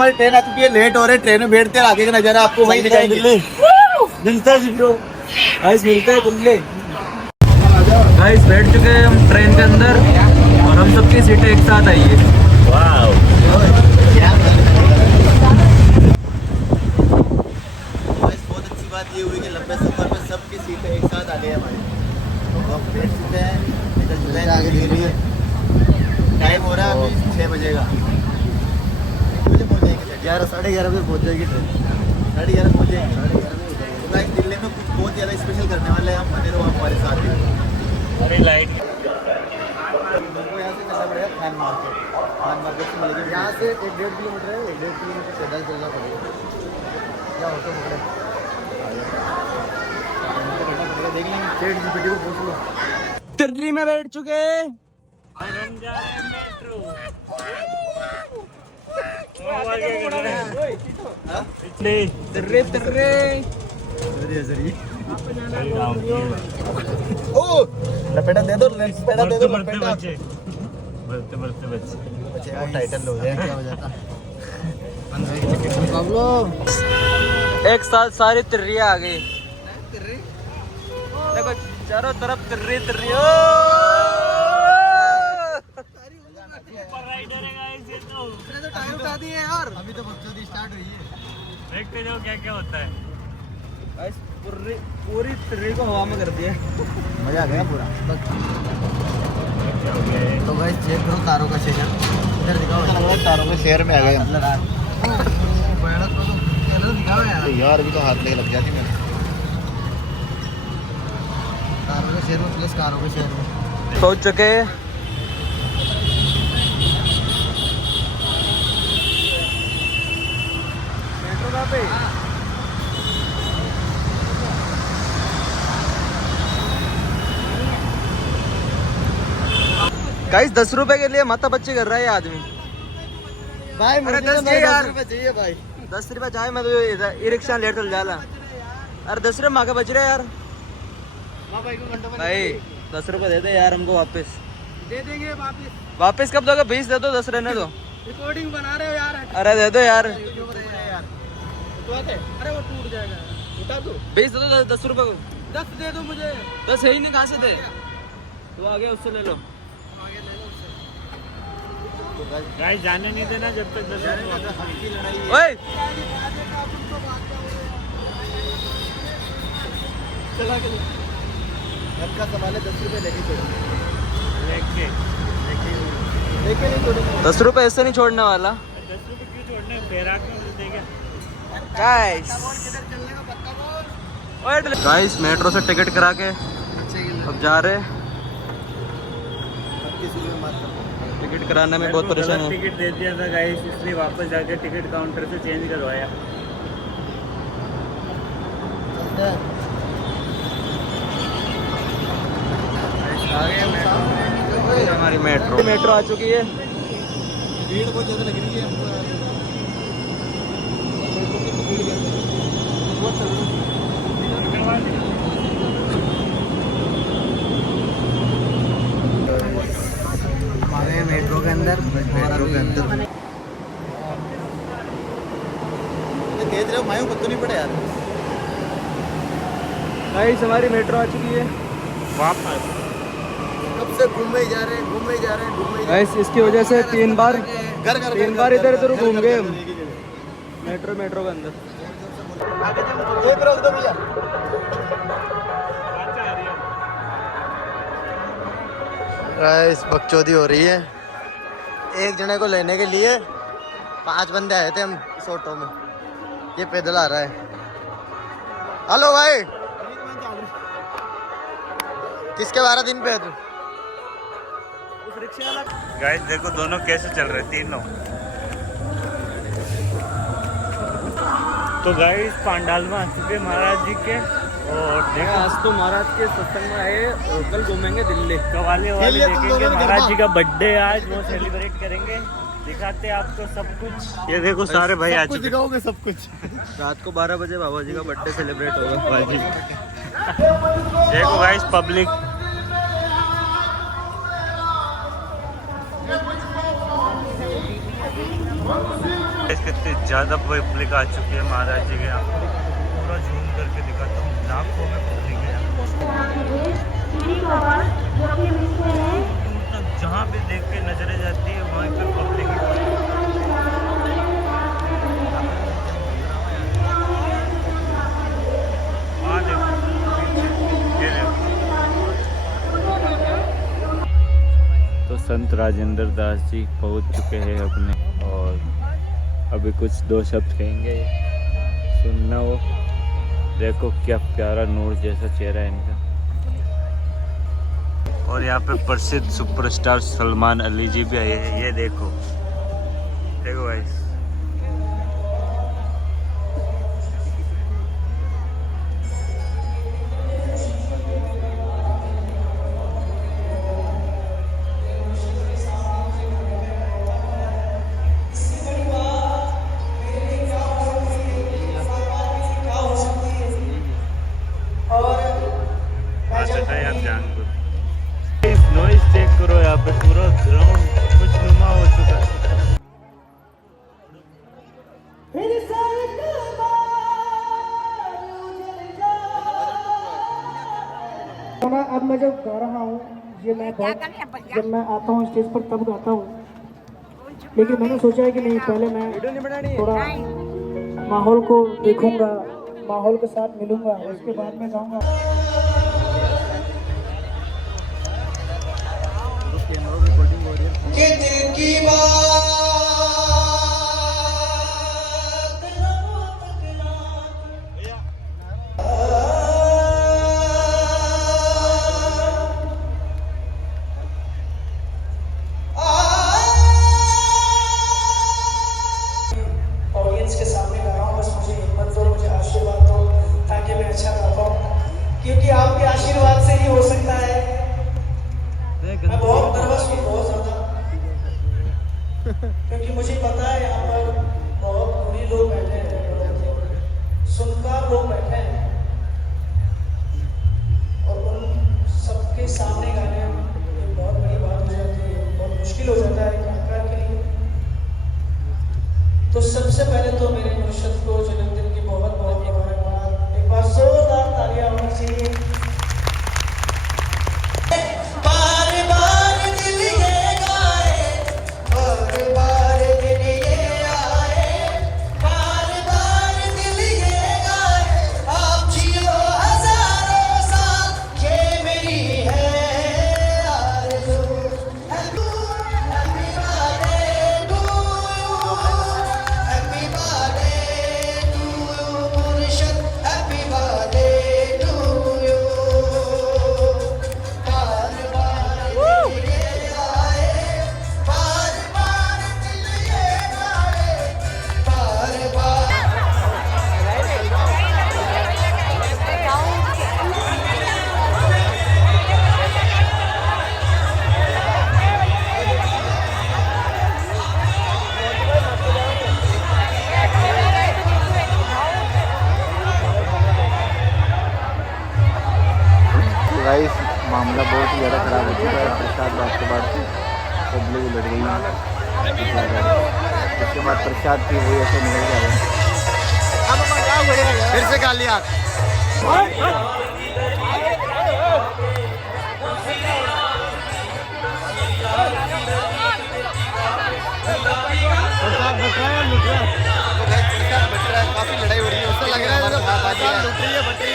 हमारी ट्रेन आ चुकी है, लेट हो रहे हैं, ट्रेन में बैठते हैं, आगे का नजारा आपको वहीं दिखाएंगे। मिलता है गाइस, मिलता है दिल्ली। गाइस बैठ चुके हैं हम ट्रेन के अंदर और हम सबकी सीटें एक साथ आई है। वाह, बहुत अच्छी बात ये हुई कि लंबे सफर में सबकी सीटें एक साथ आ गई हमारी। तो हम बैठ चुके हैं, निकल चुके हैं आगे दिल्ली। टाइम हो रहा है अभी 6 बजे का। 11 साढ़े 11 बजे पहुँच जाएगी ट्रेन। 11:30 पहुँच जाएगी। तो गाइस दिल्ली में कुछ बहुत ज़्यादा स्पेशल करने वाले हैं हम, बने रहो हमारे साथ ही। अरे लाइट हमको यहाँ से चलना पड़ेगा खान मार्केट। खान मार्केट से मिलेगी यहाँ से 1-1.5 किलोमीटर है, 1-1.5 किलोमीटर पैदल चलना पड़ेगा। क्या ऑटो पकड़े देख लेंगे। सेठ जी बेटी को पूछ लो। दिल्ली में बैठ चुके लपेटा दे दो, लपेटा दे दो, लपेटा। बढ़ते बच्चे टाइटल हो जाए, क्या हो जाता। एक साथ सारी तिर्रियाँ आ गई। देखो चारों तरफ तिर्री तिर्री। टायर उठा दिए यार, अभी तो बकचोदी स्टार्ट हुई है। देखते जाओ क्या क्या होता है। पूरी तिर्री को हवा में कर दिया। मजा आ गया पूरा। तो गाइस चेक करो तारों का शहर, इधर दिखाओ। तारों के शहर में आ गए हम। यार अभी तो हाथ लगे लग जाती मेरे। तारों के शहर में प्लस कारों के शहर में पहुंच चुके। मेट्रो कहाँ पे? गाइस 10 रुपए के लिए माता बच्ची कर रहा है ये आदमी। भाई अरे 10 यार चाहिए भाई। 10 रुपए चाहे मैं तो ई रिक्शा ले चल जाला। अरे 10 रुपए मांगे बच रहे यार। भाई 10 रुपए दे दे यार हमको वापस। दे देंगे वापस। वापस कब दोगे? 20 दे दो, 10 रहने दो। रिकॉर्डिंग बना रहे हो यार। अरे दे दो यार। अरे वो टूट जाएगा, उठा दो। 20 दे दो 10 रुपए को। 10 दे दो मुझे। 10 है ही नहीं, कहाँ से दे? तो आगे उससे ले लो। गाइस जाने नहीं देना जब तक 10 ओए चला के घर का सवाल है, 10 रुपए लेके छोड़ेंगे। लेके नहीं छोड़ेंगे। 10 रुपए ऐसे नहीं छोड़ने वाला। 10 रुपए क्यों छोड़ने? फेरा क्यों देगा? गाइस मेट्रो से टिकट करा के अब जा रहे। टिकट कराने में बहुत परेशान है। टिकट दे दिया था गाइस, इसलिए वापस जाके टिकट काउंटर से चेंज करवाया। हमारी मेट्रो आ चुकी है। भीड़ बहुत ज़्यादा लग रही है हमको। हमारे मेट्रो के अंदर तेज रहो, मायूं को तो नहीं पड़े यार। गाइस हमारी मेट्रो आ चुकी है वापस। कब से घूमे जा रहे हैं, घूमे जा रहे हैं, घूमे जा रहे गाइस इसकी वजह से 3 बार हैं। घर घर 3 बार इधर उधर घूम गए हम मेट्रो के अंदर। एक रोक दो भैया। गाइस बकचोदी हो रही है। एक जने को लेने के लिए 5 बंदे आए थे हम इस ऑटो में। ये पैदल आ रहा है। हेलो भाई, किसके 12 दिन पे है तू? गाइस देखो दोनों कैसे चल रहे तीनों। तो गाइस पांडाल में आ चुके महाराज जी के। और देखो आज तो महाराज के सत्संग में आए और कल घूमेंगे दिल्ली। कवाले वाले देखेंगे। महाराज जी का बर्थडे आज, वो सेलिब्रेट करेंगे। दिखाते हैं आपको सब कुछ। ये देखो सारे भाई आ चुके। दिखाओगे सब कुछ। रात को 12 बजे बाबा जी का बर्थडे सेलिब्रेट होगा। भाजी देखो गाइस पब्लिक। कितनी ज़्यादा पब्लिक आ चुकी है महाराज जी के यहाँ। पूरा झूम करके दिखाता हूँ, लाखों में पब्लिक है। मतलब जहाँ भी देख के नजरें जाती है वहाँ पे पब्लिक है। तो संत राजेंद्र दास जी पहुंच चुके हैं अपने, और अभी कुछ दो शब्द कहेंगे। सुनना वो, देखो क्या प्यारा नूर जैसा चेहरा है इनका। और यहाँ पे प्रसिद्ध सुपरस्टार सलमान अली जी भी आए हैं। ये देखो देखो भाई। नॉइस चेक करो, यहाँ पे पूरा ग्राउंड खुशनुमा हो चुका है। अब मैं जब गा रहा हूँ ये मैं जब मैं आता हूँ स्टेज पर तब गाता हूँ, लेकिन मैंने सोचा है कि नहीं, पहले मैं थोड़ा माहौल को देखूंगा, माहौल के साथ मिलूंगा, उसके बाद में गाऊंगा। कि दिल की बात ऑडियंस के सामने गा रहा हूँ। बस मुझे हिम्मत दो, मुझे आशीर्वाद दो ताकि मैं अच्छा गा पाऊँ, क्योंकि आपके आशीर्वाद से ही हो सकता है। मैं बहुत नर्वस हूँ, बहुत ज़्यादा, क्योंकि मुझे पता है यहाँ पर बहुत बुरी लोग बैठे हैं, सुनकार लोग बैठे हैं, और उन सबके सामने गाने एक बहुत बड़ी बात हो जाती है, बहुत मुश्किल हो जाता है कलाकार के लिए। तो सबसे पहले तो मेरे मुर्शद को जन्मदिन की बहुत बहुत मुबारकबाद। एक बार जोरदार तालियां होनी चाहिए। गाइस मामला बहुत ही ज़्यादा ख़राब हो चुका है। प्रसाद बात के बाद पब्लिक लड़ रही है, उसके बाद प्रसाद की वजह से निकल जाएगा। फिर से खा लिया। काफ़ी लड़ाई हो रही है, उससे लग रहा है लूट रही है।